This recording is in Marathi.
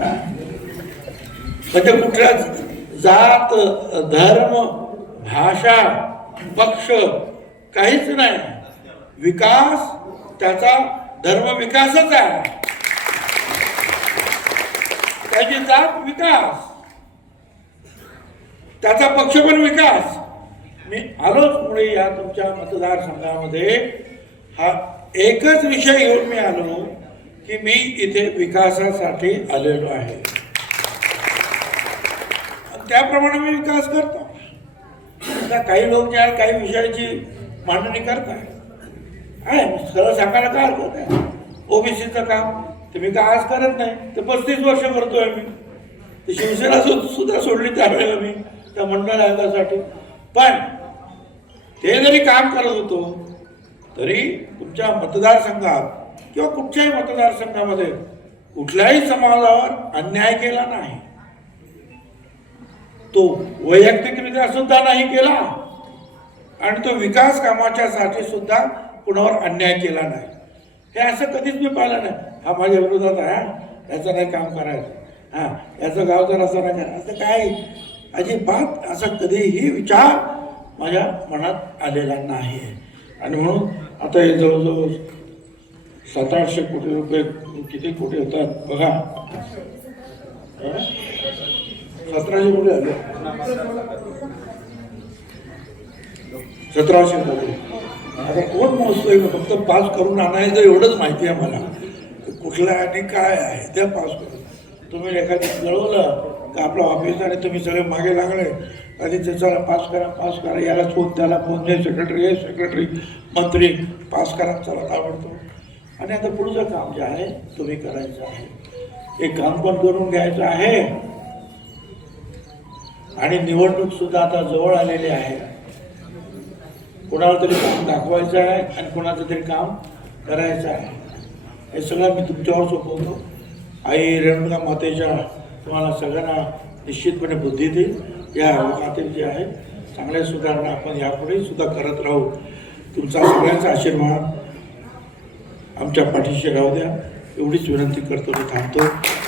म्हणजे कुठल्या जात धर्म भाषा पक्ष काहीच नाही विकास त्याचा धर्म विकासच आहे त्याची जात विकास त्याचा पक्ष पण विकास मी आलोच पुढे या तुमच्या मतदारसंघामध्ये हा एकच विषय घेऊन मी आलो की मी इथे विकासासाठी आलेलो आहे त्याप्रमाणे मी विकास करतो आता काही लोक ज्या काही विषयाची मांडणी करत आहे खरं सांगायला काय हरकत आहे ओबीसीचं काम ते मी काय आज करत नाही ते पस्तीस वर्ष करतोय मी ते शिवसेना सुद्धा सोडली त्यावेळेला मी त्या मंडळ आयोगासाठी पण ते जरी काम करत होतो तरी तुमच्या मतदारसंघात किंवा कुठच्याही मतदारसंघामध्ये कुठल्याही समाजावर अन्याय केला नाही तो वैयक्तिकरित्या सुद्धा नाही केला आणि तो विकास कामाच्या साठी सुद्धा कुणावर अन्याय केला नाही हे असं कधीच मी पाहिलं नाही हा माझ्या विरोधात आहे याचं नाही काम करायचं हा याचं गाव जर असं नाही करायचं असं काय अजिबात असा कधीही विचार माझ्या मनात आलेला नाही आणि म्हणून आता हे जवळजवळ सात आठशे कोटी रुपये किती कोटी होतात बघा सतराशे कोटी झाले सतराशे कोटी आता कोण मोजतोय फक्त पास करून आणायचं एवढंच माहिती आहे मला कुठला आणि काय आहे त्या पास करून तुम्ही एखाद्या कळवलं तर आपलं ऑफिस आणि तुम्ही सगळे मागे लागले आणि त्याच्याला पास करा पास करा याला फोन त्याला फोन हे सेक्रेटरी हे सेक्रेटरी मंत्री पास करा चला आवडतो आणि आता पुढचं काम जे आहे तुम्ही करायचं आहे एक काम पण करून घ्यायचं आहे आणि निवडणूक सुद्धा आता जवळ आलेली आहे कोणाला तरी काम दाखवायचं आहे आणि कोणाचं तरी काम करायचं आहे हे सगळं मी तुमच्यावर सोपवतो आई रेणुका मातेच्या तुम्हाला सगळ्यांना निश्चितपणे बुद्धी देईल या लोकातील जे आहे चांगल्या सुधारणा आपण यापुढे सुद्धा करत राहू तुमचा सगळ्यांचा आशीर्वाद आमच्या पाठीशी राहू द्या एवढीच विनंती करतो मी थांबतो